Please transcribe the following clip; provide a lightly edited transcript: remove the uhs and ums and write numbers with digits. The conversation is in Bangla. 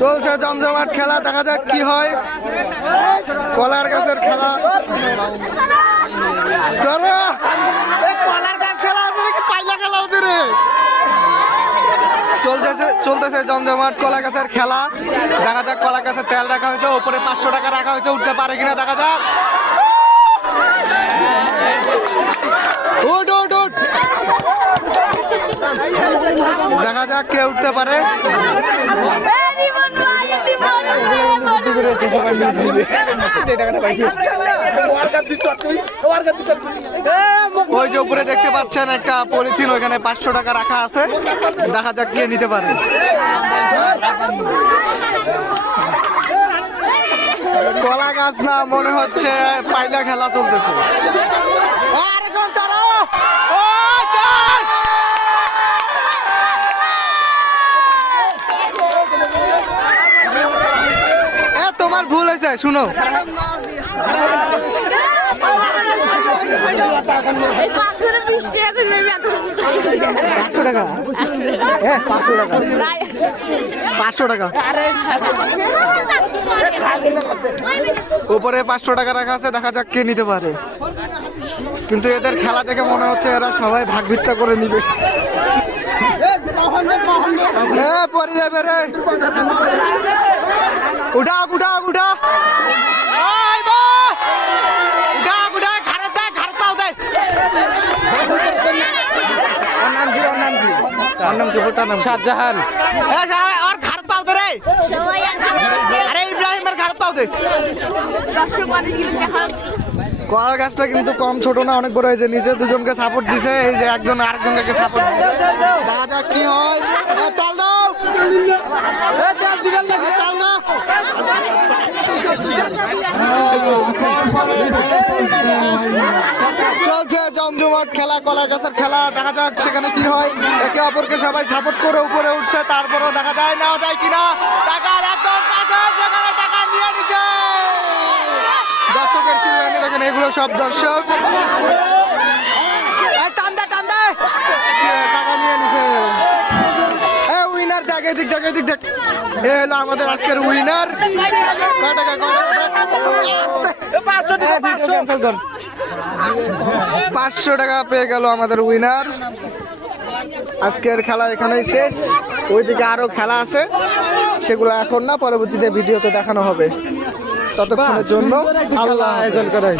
চলছে জমজমাট খেলা, দেখা যাক কি হয়। কলার গাছের খেলা, চলো কলার গাছ খেলা আছে নাকি পাইলা খেলা হচ্ছে রে। চলতেছে জমজমাট কলা গাছের খেলা। দেখা যাক কলা গাছের তেল রাখা হয়েছে, উপরে 500 টাকা রাখা হয়েছে, উঠতে পারে কিনা দেখা যাক। উঠ উঠ উঠ, দেখা যাক কে উঠতে পারে। ওই যে উপরে দেখতে পাচ্ছেন একটা পলিথিন, ওইখানে 500 টাকা রাখা আছে, দেখা যাক কে নিতে পারে। কলা গাছ না, মনে হচ্ছে পাইলা খেলা চলতেছে। তোমার ভুল হয়েছে, শুনো। 500 টাকা উপরে 500 টাকা রাখা আছে, দেখা যাক কে নিতে পারে। কিন্তু এদের খেলা দেখে মনে হচ্ছে এরা সবাই ভাগ ভিক্ষা করে নিবে। পরে যাবে রে, উঠা উঠা উঠা, শাহজাহান। কলা গাছটা কিন্তু কম ছোট না, অনেক বড় হয়েছে। নিচে দুজনকে সাপোর্ট দিছে, এই যে একজন আরেকজনকে সাপোর্ট দিছে। দেখা যাক কি হয়। চলছে জমজমাট খেলা, কলা গাছের খেলা, দেখা যাক সেখানে কি হয়। একে অপরকে সবাই সাপোর্ট করে উপরে উঠছে, তারপরেও দেখা যায় নেওয়া যায় কিনা। টাকার একদম কাছে, সেখানে টাকা নিয়ে নিচ্ছে। দর্শকের চিল্লানি দেখেন, এগুলো সব দর্শক। টাকা নিয়ে নিছে। উইনার দেখ, এদিক দেখ, এদিক দেখ। এ হলো আমাদের আজকের উইনার। 500 টাকা পেয়ে গেল আমাদের উইনার। আজকের খেলা এখানেই শেষ। ওইদিকে আরো খেলা আছে, সেগুলো এখন না, পরবর্তীতে ভিডিওতে দেখানো হবে। ততক্ষণের জন্য আল্লাহ হাফেজ।